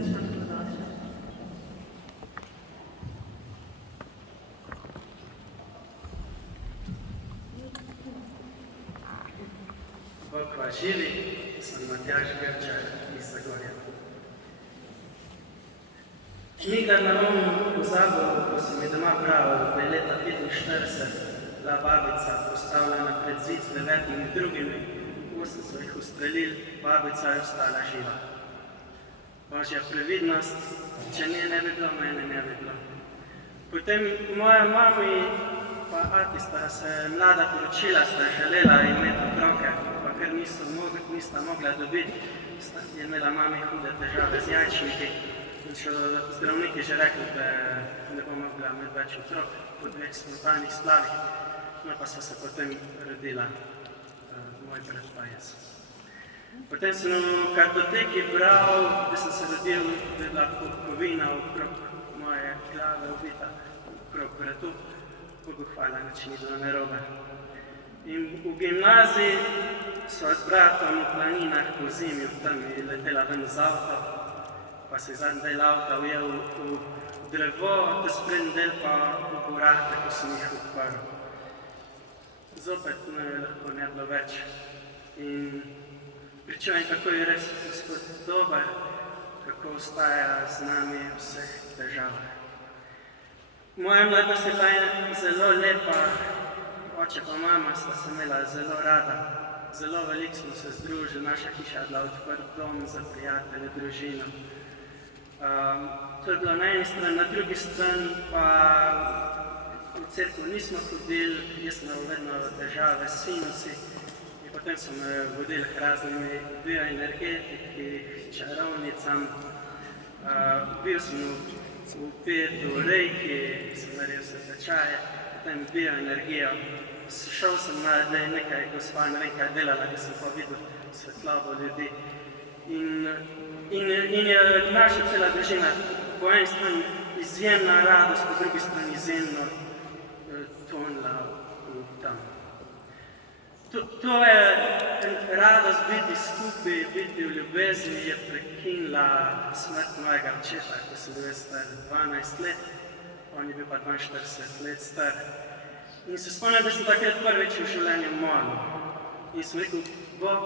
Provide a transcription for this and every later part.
Prisrčno dobrodošli. Bog vas živi, sem Matjaž Grčar iz Zagorja. Nikdar ne bom pozabil, ko sem mi doma pravil, da je leta 1945 bila babica postavljena pred zid z 9 drugimi, 8 so jih ustrelili, babica je ostala živa. Božja previdnost, če ne bi bilo, mene ne bi bilo. Potem moja mami pa ati sta se mlada poročila, sta želela imeti otroke, pa ker nista mogla dobiti, je imela mami hude težave z jajčniki. In še zdravniki že rekli, da ne bo mogla imeti več otrok po 2 spontanih splavih. No pa so se potem rodila moj brat pa jaz. Potem sem v kartoteki bral, da sem se rodil, da je bila kovina okrog moje glave ubita, okrog vratu. Bogu hvala, nič ni bilo narobe. In v gimnaziji sva z bratom v planinah po zimi v temi letela ven z avto, pa se je zadnji del avta ujel v drevo, ta sprednji del pa v vrate, ko sem jih odprl. Zopet lahko ne bilo več. In pričujem, kako je res Gospod dober, kako ostaja z nami v vseh težavah. Moja mladost je bila zelo lepa, oče pa mama sta se imela zelo rada. Zelo veliko smo se združili, naša hiša je bila odprt dom za prijatelje, družino. To je bilo na eni strani, na drugi strani pa v cerkev nismo hodili, jaz sem imel vedno težave s sinusi. In potem so me vodili k raznimi bioenergetiki, čarovnicam. Bil sem v petu reiki, sem naredil vse tečaje, potem bioenergijo. Šel sem na nekaj gospa, ne vem kaj delala, da sem pa videl svetlobo ljudi. In je naša cela družina po eni strani izjemna radost, po drugi strani izjemno tonila v tam. To je radost biti skupaj, biti v ljubezni, je prekinila smrt mojega očeta, ko sem bil star 12 let, on je bil pa 42 let star. In se spomnim, da sem takrat prvič v življenju molil. In sem rekel, Bog,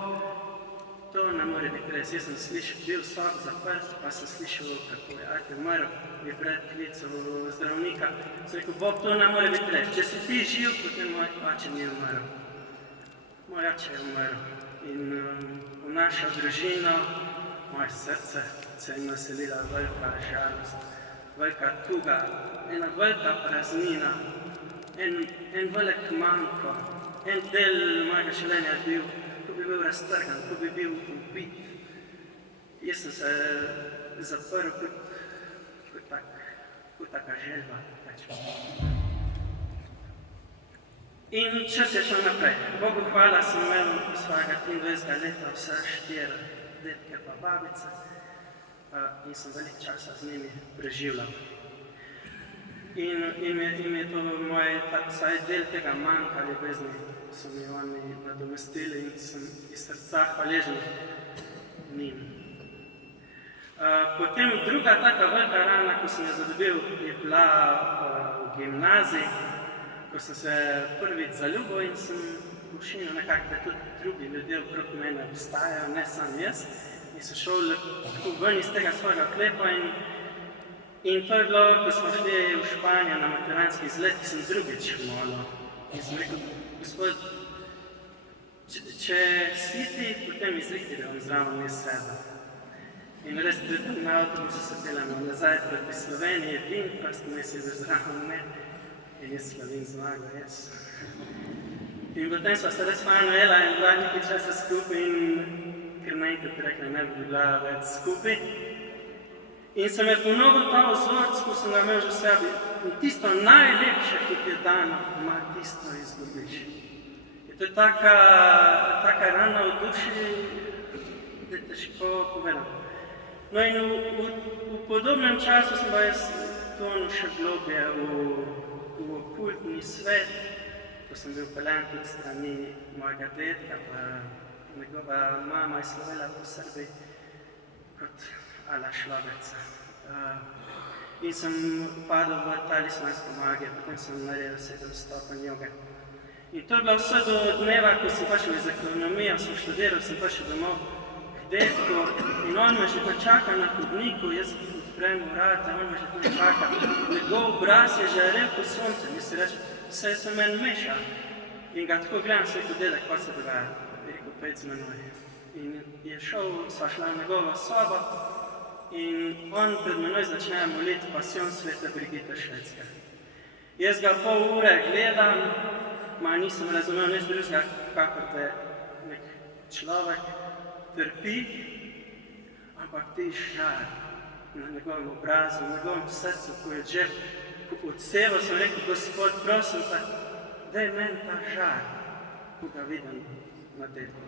to ne more biti res. Jaz sem bil sob zaprt, pa sem slišal, kako je ati umrl, je predklical zdravnika. Sem rekel, Bog, to ne more biti res. Če si ti živ, potem moj oče ni umrl. Moj oče je umrl. In v našo družino, moje srce se je naselila velika žalost, velika tuga, ena velika praznina, en velik manko, en del mojega življenja je bil, ko bi bil raztrgan, ko bi bil ubit. Jaz sem se zaprl kot taka želva. In čas je šel naprej. Bogu hvala, sem imel svojega 23. leta vse 4 detke pa babice in sem veliko časa z njimi preživljal. In je to moj, vsaj del tega manjka ljubezni, so mi oni nadomestili in sem iz srca hvaležen njim. Potem druga taka velika rana, ko sem jo zadobil, je bila v gimnaziji, ko sem se prvič zaljubil in sem pošinil nekako, da tudi drugi ljudje okrog mene obstajajo, ne sam jaz. In sem šel ven iz tega svojega klepa in to je bilo, ko smo šli v Španijo na maturantski izlet, ki sem drugič molil. In sem rekel, Gospod, če si ti, potem izrihti, da bom zraven jaz sedel. In res tudi na avtobusu se peljemo nazaj proti Sloveniji, Dinkost, mi si bil zraven me in jaz Slovin zmagal, jaz. In potem sva se res fajn ujela in bila nekaj časa skupaj in ker naenkrat rekla, ne bi bila več skupaj. In sem je ponovil ta vzorc, ko sem ga imel že v sebi. In tisto najlepše, kot je dano, ima tisto izgubiš. In to je taka rana v duši, da je težko povedam. No in v podobnem času sem pa jaz tonil še globje v okultni svet, ko sem bil peljan tudi strani mojega dedka, pa njegova mama je slovela po Srbiji kot ala šloberca. In sem padel v talismansko magijo, potem sem naredil 7 stopenj joge. In to je bilo vse do dneva, ko sem prišel iz ekonomije, sem študiral, sem prišel domov k detku in on me že čaka na hodniku, jaz odprem vrata, on me že tam čaka. Njegov obraz je žarel po sonce, mi se reče, vse se meni meša. In ga tako gledam, se rekel, dedek, kaj se dogaja? Je rekel, pejt z menoj. In je šel, sva šla v njegovo sobo in on pred menoj začne moliti Pasijon svete Brigitte Švedske. Jaz ga pol ure gledam, nisem razumel nič drugega, kakor da nek človek trpi, ampak ti žar na njegovem obrazu, na njegovem srcu, ko je že odseval, sem rekel, Gospod, prosim te, daj meni ta žar, ko ga vidim na dedku.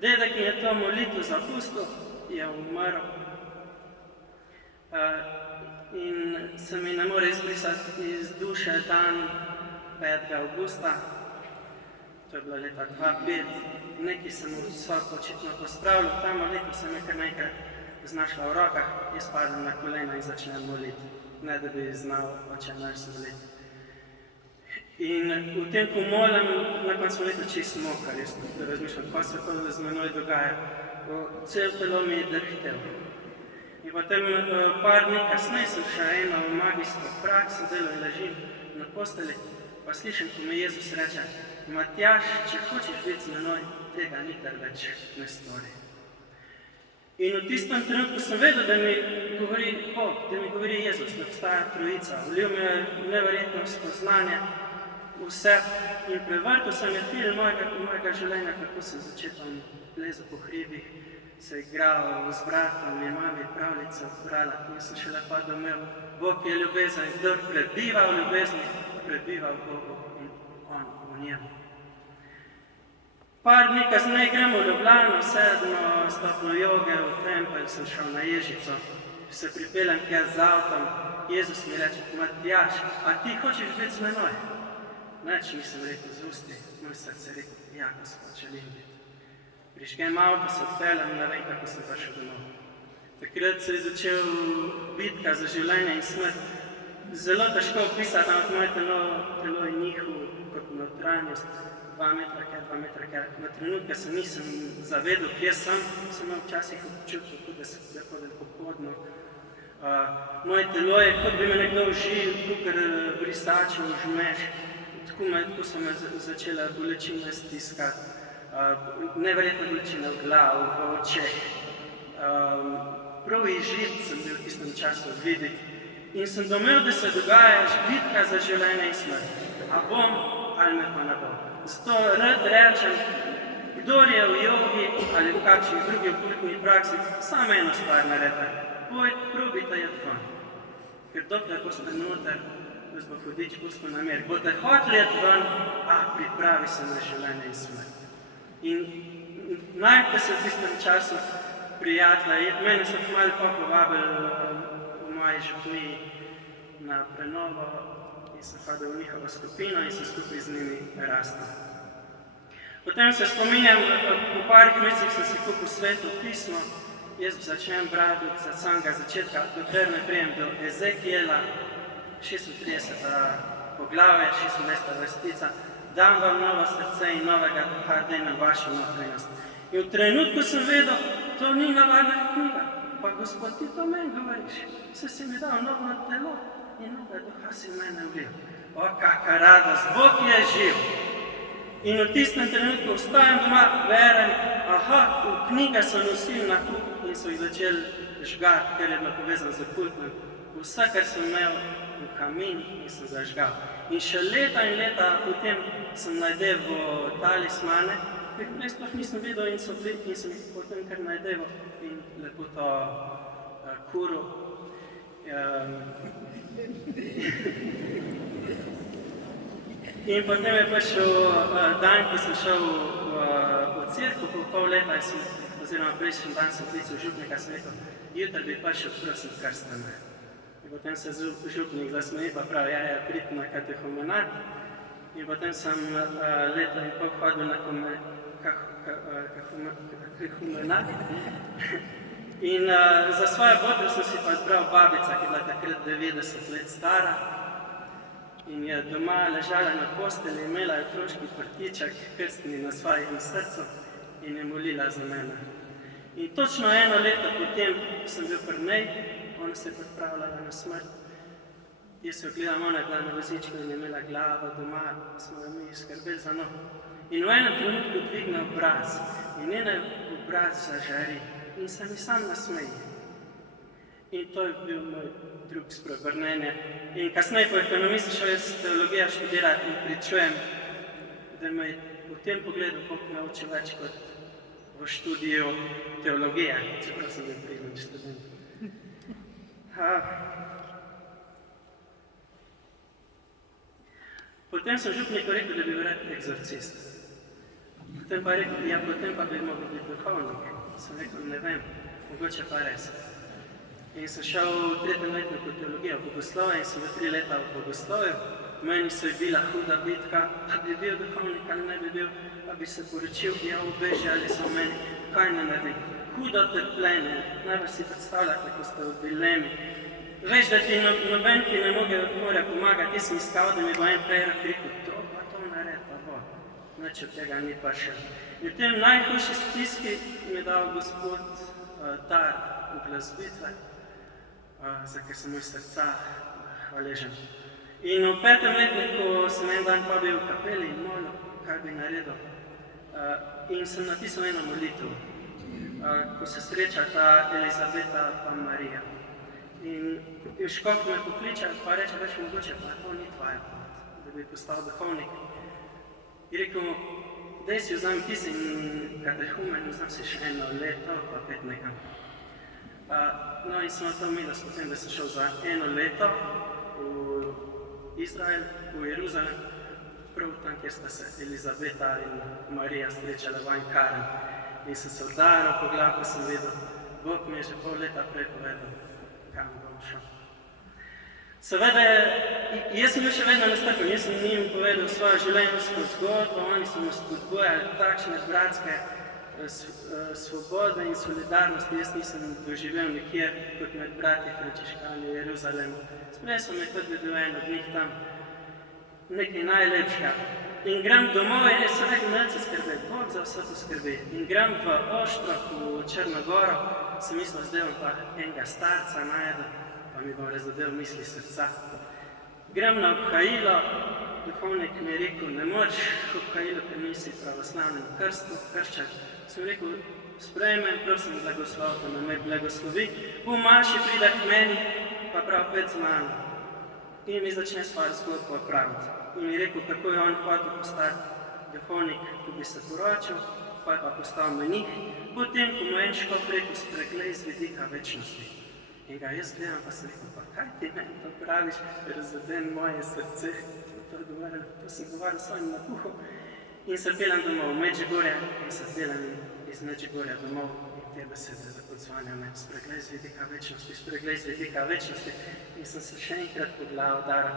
Dedek mi je to molitev zapustil, je umrl in se mi ne more izbrisati iz duše dan 5. avgusta, to je bilo leta 2005, nekaj sem vso očitno pospravljal, ta molitev se mi kar nekaj znašla v rokah, jaz padem na kolena in začnem moliti, ne da bi znal, o čem naš se moliti. In v tem, ko molim, na koncu molitev čisto mokar, jaz razmišljam, kaj se pa z menoj dogaja, cel telo mi je drhtel. In potem par dni kasneje sem še eno magijsko prakso delal in ležim na posteli, pa slišim, ko mi Jezus reče, Matjaž, če hočeš biti z menoj, tega nikdar več ne stori. In v tistem trenutku sem vedel, da mi govori Bog, da mi govori Jezus, da obstaja trojica. Vlil mi je neverjetno spoznanje vse in prevrtil sem je film mojega življenja, kako sem začetal plezal po hribih, se igral z bratom, je mami pravljice odbrala in sem šele pa domel. Bog je ljubezen, kdor prebiva v ljubezni, prebiva v Bogu in on v njemu. Par dni kasneje gremo v Ljubljano, 7. stopnjo joge, v tempelj sem šel na Ježico, se pripeljem tja z avtom, Jezus mi reče, Matjaž, a ti hočeš biti z menoj? Nič nisem rekel z usti, moj srce rekel, ja, Gospod, želim biti. Prižgem avto, se odpeljem, ne vem, kako sem prišel domov. Takrat se je začel bitka za življenje in smrt. Zelo težko opisati, ampak moje telo je njihov kot notranjost, 2 metra kjer, 2 metra kjer. Na trenutke se nisem zavedel, kje sem imel včasih občutek, kot da se hodil popodno. Moje telo je, kot bi me nekdo užil, kakor brisačev, žmeš. Tako so me začele bolečine stiskati. Neverjetna bolečina v glavu, v očeh. Prav izžit sem bil v tistem času videti in sem domel, da se dogaja bitka za življenje in smrt. A bom ali me pa ne bom. Zato rad rečem, kdor je v jogi ali v kakšni drugi okultni praksi, samo eno stvar naredite. Probajte iti ven. Ker dokler boste noter, vas bo hudič pustil na mir. Boste hoteli iti ven, pripravi se na življenje in smrt. In najprej se v tistem času prijatelja, mene so malo pa povabili v moji župniji na prenovo in sem hodil v njihovo skupino in sem skupaj z njimi rastel. Potem se spominjam, po parih mesecih sem si kupil Sveto pismo, jaz začnem brati od samega začetka, dokler ne prijem do Ezekiela, 36. poglavje, 26. vrstica, dam vam novo srce in novega duha, daj nam vašo notranjost. In v trenutku sem vedel, to ni navadna knjiga, pa Gospod, ti to meni govoriš, si mi dal novo telo in novega duha si mene vlil. O, kaka radost, Bog je živ. In v tistem trenutku vstajam doma, berem, v knjige so nosili na kup in so jih začeli žgati, ker je bilo povezano z okultnim. Vse, kar sem imel v kamin, sem zažgal. In še leta in leta potem sem najdeval talismane, ker prej sploh nisem videl in so bili in sem jih potem kar najdeval in lepo to kuril. In potem je prišel dan, ko sem šel v cerkev, po pol leta oziroma prejšnji dan sem klical župnika, sem rekel, jutri bi prišel, prosim, krstite me. Potem se župnik zasmeji pa pravi, pridite na katehumenat. In potem sem leto in pol hodil na katehumenat. In za svojo botro sem si pa izbral babica, ki je bila takrat 90 let stara in je doma ležala na postelji, imela je otroški prtiček, krstni na svojem srcu in je molila za mene. In točno 1 leto potem sem bil pri njej, ona se je pripravljala na smrt. Jaz se jo gledam, ona je bila na vozičku in je imela glavo doma, smo jo mi skrbeli za njo. In v enem trenutku dvigne obraz in njen obraz zažari in se mi sam nasmeji. In to je bil moj drug spreobrnenje. In kasneje po ekonomiji šel jaz teologijo študirati in pričujem, da me je v tem pogledu Bog naučil več kot v študiju teologije, čeprav sem bil pridni študent. Potem sem župniku rekel, da bi bil rad eksorcist. Potem pa je rekel, ja, potem pa bi mogel biti duhovnik. Sem rekel, ne vem, mogoče pa res. In sem šel v 3. letniku teologije v bogoslovje in sem 3 leta v bogoslovju. Meni se je bila huda bitka, da bi bil duhovnik ali ne bi bil, pa bi se poročil, ja, ubeži ali so meni, kaj ne naredim. Hudo trpljenje, najbolj si predstavljate, ko ste v dilemi. Veš, da ti noben ti ne more pomagati, jaz sem iskal, da mi bo en prej rekel, to pa to naredi, pa bo. Nič od tega ni pa še. In v tem najhujši stiski mi je dal Gospod dar uglasbitve, za ker sem moj srca hvaležen. In v 5. letniku sem en dan pa bil v kapeli in molil, kaj bi naredil. In sem napisal eno molitev, ko se srečata Elizabeta pa Marija. In škof me pokliče, pa reče, veš, mogoče pa to ni tvoja pot, da bi postal duhovnik. In rekel mu, daj si vzam ti si katehumen, vzam si še 1 leto, pa 5 nekam. No in sem to milost potem, da sem šel za 1 leto v Izrael, v Jeruzalem, prav tam, kjer sta se Elizabeta in Marija srečala v Karen. In sem se udaral po glavu, ko sem vedel, Bog mi je že pol leta prej povedal, kam bom šel. Seveda, jaz sem bil še vedno nestrpen, jaz sem njim povedal svojo življenjsko zgodbo, oni so me spodbujali takšne bratske svobode in solidarnosti, jaz nisem doživel nikjer kot med brati frančiškani v Jeruzalemu. Sprej so me kot bi bil en od njih tam nekaj najlepšega. In grem domov in jaz sem rekel, ne se skrbeti, Bog za vse poskrbi. In grem v Oštrok, v Črnogoro, sem mislil, zdaj bom pa enega starca najedel, pa mi bom razodel misli srca. Grem na obhajilo, duhovnik mi je rekel, ne moreš obhajilo, ker nisi pravoslavnem krščan. Sem rekel, sprejmem, prosim blagoslov, da me blagoslovi. V maši pride k meni, pa prav pet z mano. In mi začne svojo zgodbo praviti. In mi je rekel, kako je on hotel postati duhovnik, ko bi se poročil, pa je pa postal menih. Potem, ko mu en škof rekel, spreglej z vidika večnosti. In ga jaz gledam, pa sem rekel, pa kaj ti meni to praviš, razveden moje srce. To sem govoril svojim napuhom. In se pelem domov v Medžugorje, in se pelem iz Medžugorja domov in te besede odzvanjajo me. Spreglej z vidika večnosti, spreglej z vidika večnosti. In sem se še enkrat po glavo udaral.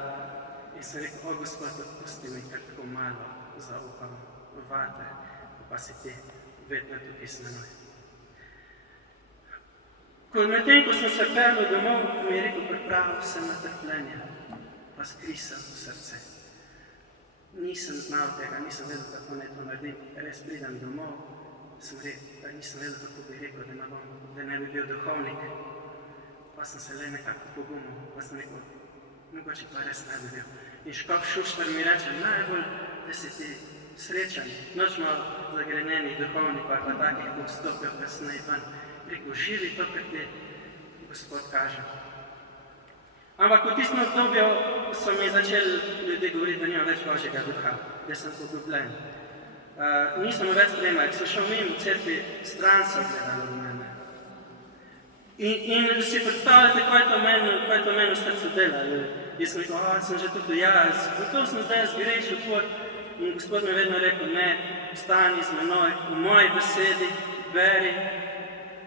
In sem rekel, o Gospod, odpusti mi, ker tako malo zaupam vate, pa si ti vedno tukaj z menoj. Medtem, ko sem se pelil domov, mi je rekel, pripravil se na trpljenje, pa skrij se v srce. Nisem znal tega, nisem vedel, kako naj to naredim. Res pridem domov, sem rekel, nisem vedel, kako bi rekel, da ne bi bil duhovnik. Pa sem se le nekako pogumil, pa sem rekel, mogoče pa res ne bi bil. In škof Šuštar mi reče, najbolj, da si ti srečen, nočno zagrenjeni duhovnik, pa takih, ko vstopijo kasneje ven. Rekel, živi to, kar ti Gospod kaže. Ampak v tistem obdobju so mi začeli ljudje govoriti, da nimam več Božjega duha, da sem pogubljen. Nisem več sprejemal, ko so šel mimo v cerkvi, stran so gledali od mene. In si predstavljate, kaj to meni v srcu dela. Jaz sem rekel, sem že tudi jaz, gotovo sem zdaj zgrešil pot. In Gospod mi je vedno rekel, ne, ostani z menoj, v moji besedi, beri,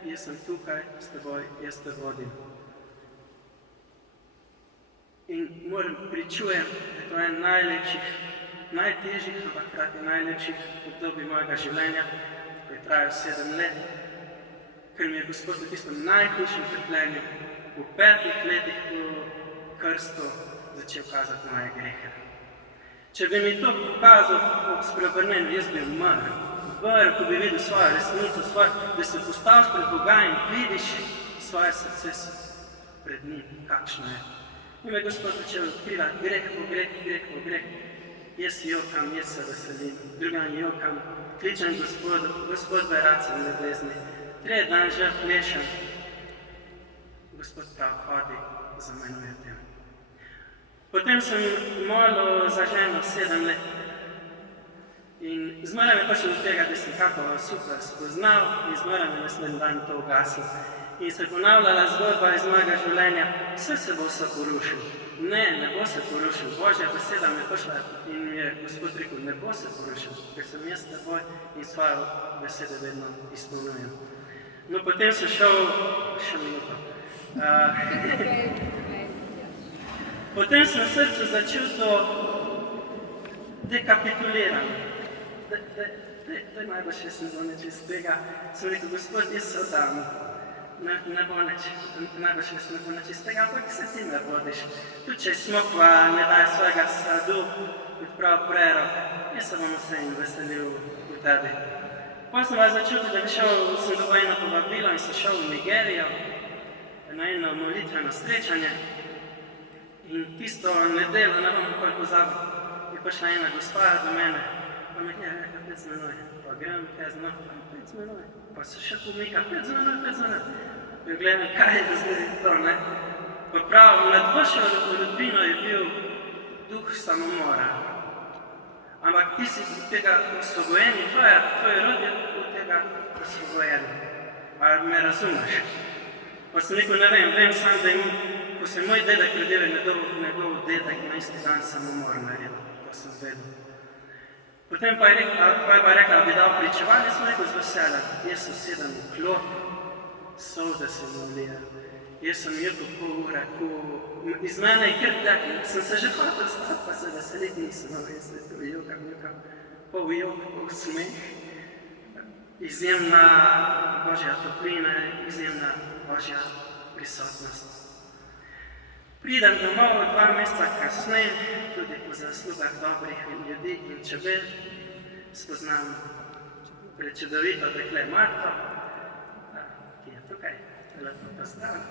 jaz sem tukaj s teboj, jaz te vodim. In moram pričujem, da je to en najlepših, najtežjih, ampak hkrati najlepših obdobij mojega življenja, ko je trajal 7 let. ker mi je Gospod v tistem najhujšem trpljenju, v 5 letih po krstu, začel kazati moje grehe. Če bi mi to pokazal ob spreobrnenju, jaz bi umrl. Ko bi videl svojo resnico, da se postaviš pred Boga in vidiš svoje srce pred njim, kakšno je. In me Gospod začel odkrivati greh po greh. Jaz jokam, jaz se veselim, drugam jokam, kličem Gospod v racem nebezni. 3 dan že plešem. Gospod prav hodi za menoj o tem. Potem sem molil za ženo 7 let. In zmeraj me prišel do tega, da sem kako super spoznal in zmeraj me naslednji dan to ugasil. In se je ponavljala zgodba iz mojega življenja, vse se bo vse porušil. Ne bo se porušil. Božja beseda mi je prišla in mi je Gospod rekel, ne bo se porušil, ker sem jaz s teboj in svoje besede vedno izpolnjujem. No, potem sem šel, še minuto. Potem sem v srcu začutil dekapituliranje. Najbolj še sem bil neč iz tega. Sem rekel, Gospod, jaz se oddam. Ne bo neč, najbolj še sem bil neč iz tega, ampak se ti ne vodiš. Tudi če smokva ne daje svojega sadu, kot prav prerok, jaz se bom vse in veselil v tebi. Potem sem vas začutil, da bi sem dobil eno povabilo in sem šel v Nigerijo na eno molitveno srečanje. In tisto nedeljo, ne bom nikoli pozabil, je prišla ena gospa do mene, pa me je rekla, pet z menoj, pa grem, pet z menoj, pa se še pomika, pet z menoj. In gledam, kaj je zdaj to, ne? Pa prav, nad vašo rodbino je bil duh samomora. Ampak ti si od tega osvobojen in tvoj rod je od tega osvobojen. Ali me razumeš? Pa sem rekel, ne vem sam, da ko se je moj dedek rodil, je njegov dedek na isti dan samomor naredil. To sem vedel. Potem pa je rekla, da bi dal pričevanje, sem rekel z veseljem. Jaz sem sedem v klop, solze se mi ulije. Jaz sem jokal pol ure, iz mene je kar teklo. Sem se že hotel stati, pa se veseliti nisem. Jaz se tu jokam, pol jok, pol smeh. Izjemna Božja toplina, izjemna Božja prisotnost. Pridem domov 2 meseca kasneje, tudi po zaslugah dobrih ljudi in čebel, spoznam prečudovito dekle Marto, ki je tukaj, lepo pozdravljam.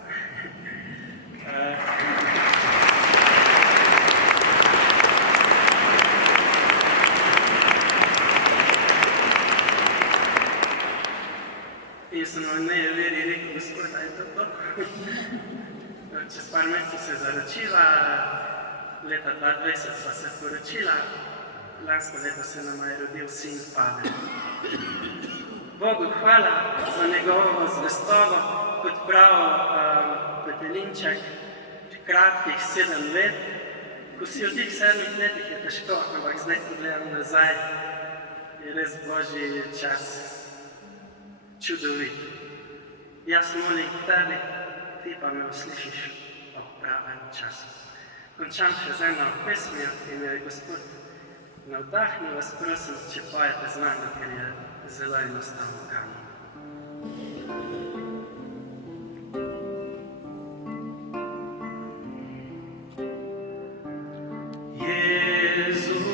In sem v njej veri rekel, Gospod, da je to. Čez par mesecev se je zaročila, leta 2020 sva se poročila, lansko leto se nama je rodil sin Pavel. Bogu hvala za njegovo zvestobo, kot prav Petelinček, kratkih 7 let. Ko si v teh 7 letih je težko, ampak zdaj, ko gledam nazaj, je res Božji čas čudovit. Jaz molim k tebi, ti pa me uslišiš ob pravem času. Končam še z eno pesmijo, ki mi je Gospod navdahnil, vas prosim, če pojete z mano, ker je zelo enostavno kamen. Jesus,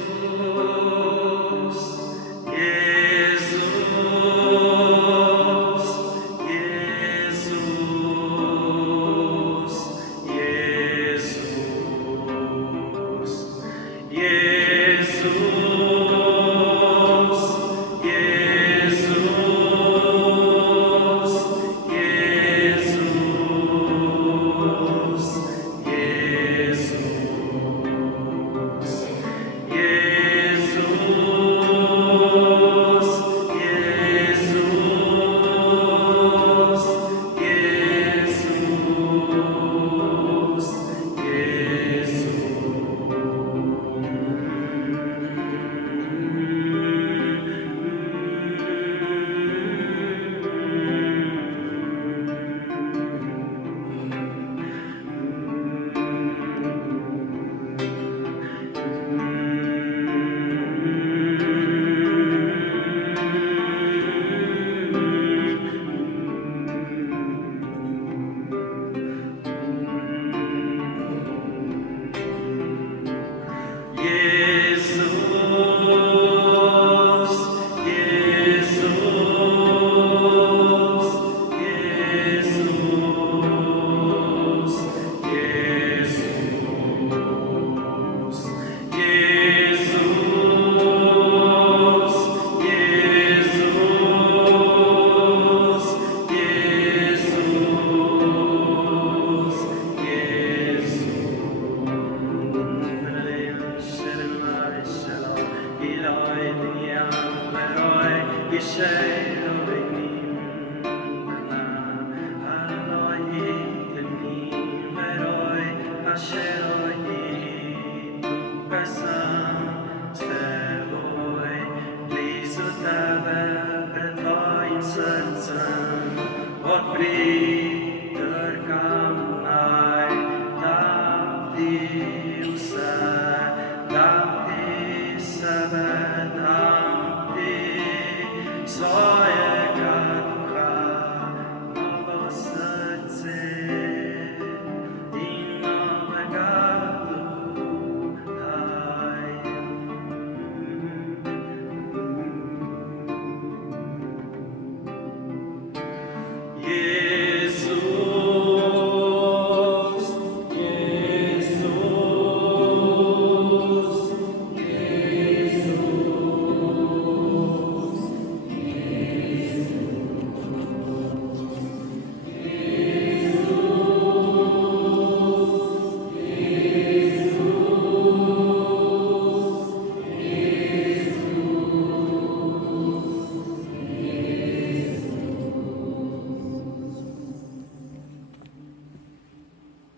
veter, kam naj, dam ti vse, dam ti sebe, dam ti svojega duha, novo srce in novega duha.